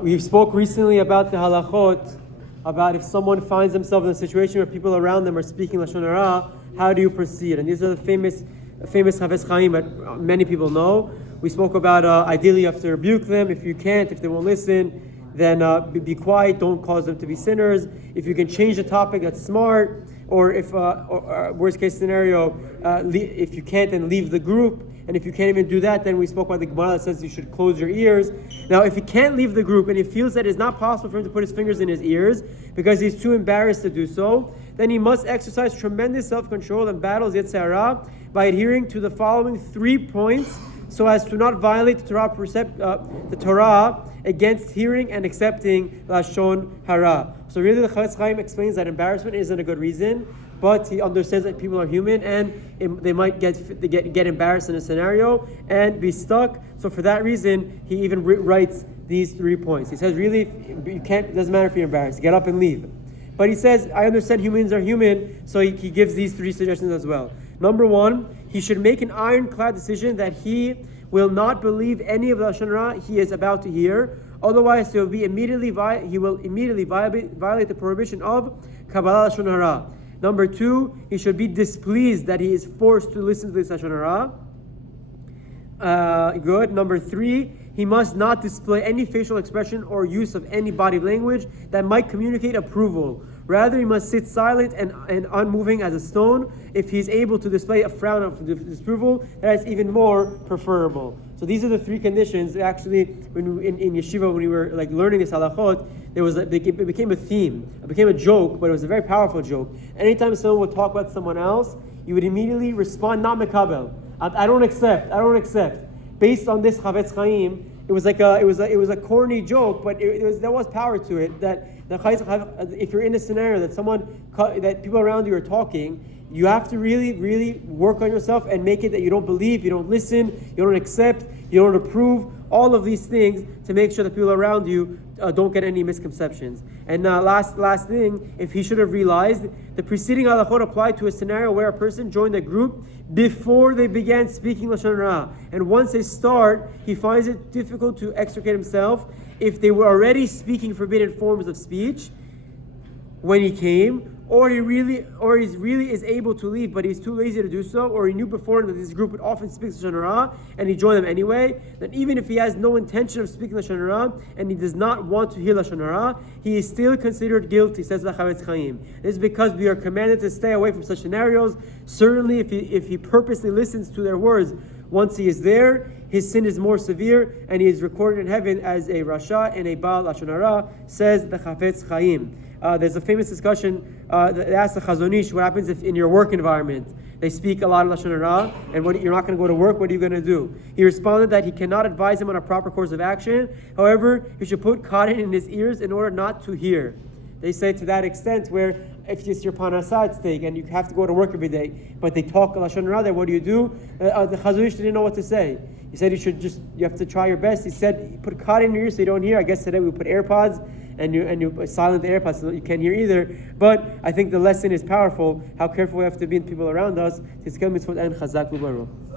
We spoke recently about the halachot, about if someone finds themselves in a situation where people around them are speaking Lashon Hara, how do you proceed? And these are the famous Chafetz Chaim that many people know. We spoke about ideally you have to rebuke them. If you can't, if they won't listen, then be quiet, don't cause them to be sinners. If you can change the topic, that's smart. Or if, worst case scenario, if you can't, then leave the group. And if you can't even do that, then we spoke about the Gemara that says you should close your ears. Now, if he can't leave the group and he feels that it's not possible for him to put his fingers in his ears because he's too embarrassed to do so, then he must exercise tremendous self-control and battle Yetzer Hara by adhering to the following 3 points so as to not violate the Torah against hearing and accepting Lashon Hara. So really the Chafetz Chaim explains that embarrassment isn't a good reason, but he understands that people are human and they might get embarrassed in a scenario and be stuck. So for that reason, he even writes these 3 points. He says, really, you can't. It doesn't matter if you're embarrassed. Get up and leave. But he says, I understand humans are human, so he gives these 3 suggestions as well. Number 1, he should make an ironclad decision that he will not believe any of the Lashon Hara he is about to hear. Otherwise, he will immediately violate the prohibition of Kabbalah Lashon Hara. Number 2, he should be displeased that he is forced to listen to this Lashon Hara. Good. Number 3, he must not display any facial expression or use of any body language that might communicate approval. Rather, he must sit silent and unmoving as a stone. If he's able to display a frown of disapproval, that is even more preferable. So these are the 3 conditions. Actually, when in yeshiva, when we were learning this halachot, it became a theme. It became a joke, but it was a very powerful joke. Anytime someone would talk about someone else, you would immediately respond, not mekabel. I don't accept. Based on this Chafetz Chaim, it was a corny joke, but there was power to it. That if you're in a scenario that people around you are talking, you have to really, really work on yourself and make it that you don't believe, you don't listen, you don't accept, you don't approve, all of these things to make sure that people around you don't get any misconceptions. And last thing, if he should have realized, the preceding halachot apply to a scenario where a person joined a group before they began speaking Lashon Hara. And once they start, he finds it difficult to extricate himself if they were already speaking forbidden forms of speech when he came, or he really is able to leave, but he's too lazy to do so, or he knew before that this group would often speak Lashon Hara, and he joined them anyway, then even if he has no intention of speaking Lashon Hara, and he does not want to hear Lashon Hara, he is still considered guilty, says the Chafetz Chaim. This is because we are commanded to stay away from such scenarios. Certainly, if he purposely listens to their words, once he is there, his sin is more severe, and he is recorded in heaven as a Rasha and a Baal Lashon Hara, says the Chafetz Chaim. There's a famous discussion that asks the Chazon Ish, what happens if in your work environment they speak a lot of Lashon Hara and you're not going to go to work, what are you going to do? He responded that he cannot advise him on a proper course of action. However, he should put cotton in his ears in order not to hear. They say to that extent where if it's your parnasah at stake and you have to go to work every day, but they talk Lashon Hara there, what do? The Chazon Ish didn't know what to say. He said you have to try your best. He said, put cotton in your ears so you don't hear. I guess today we put AirPods and you silent the AirPods so you can't hear either. But I think the lesson is powerful, how careful we have to be in people around us.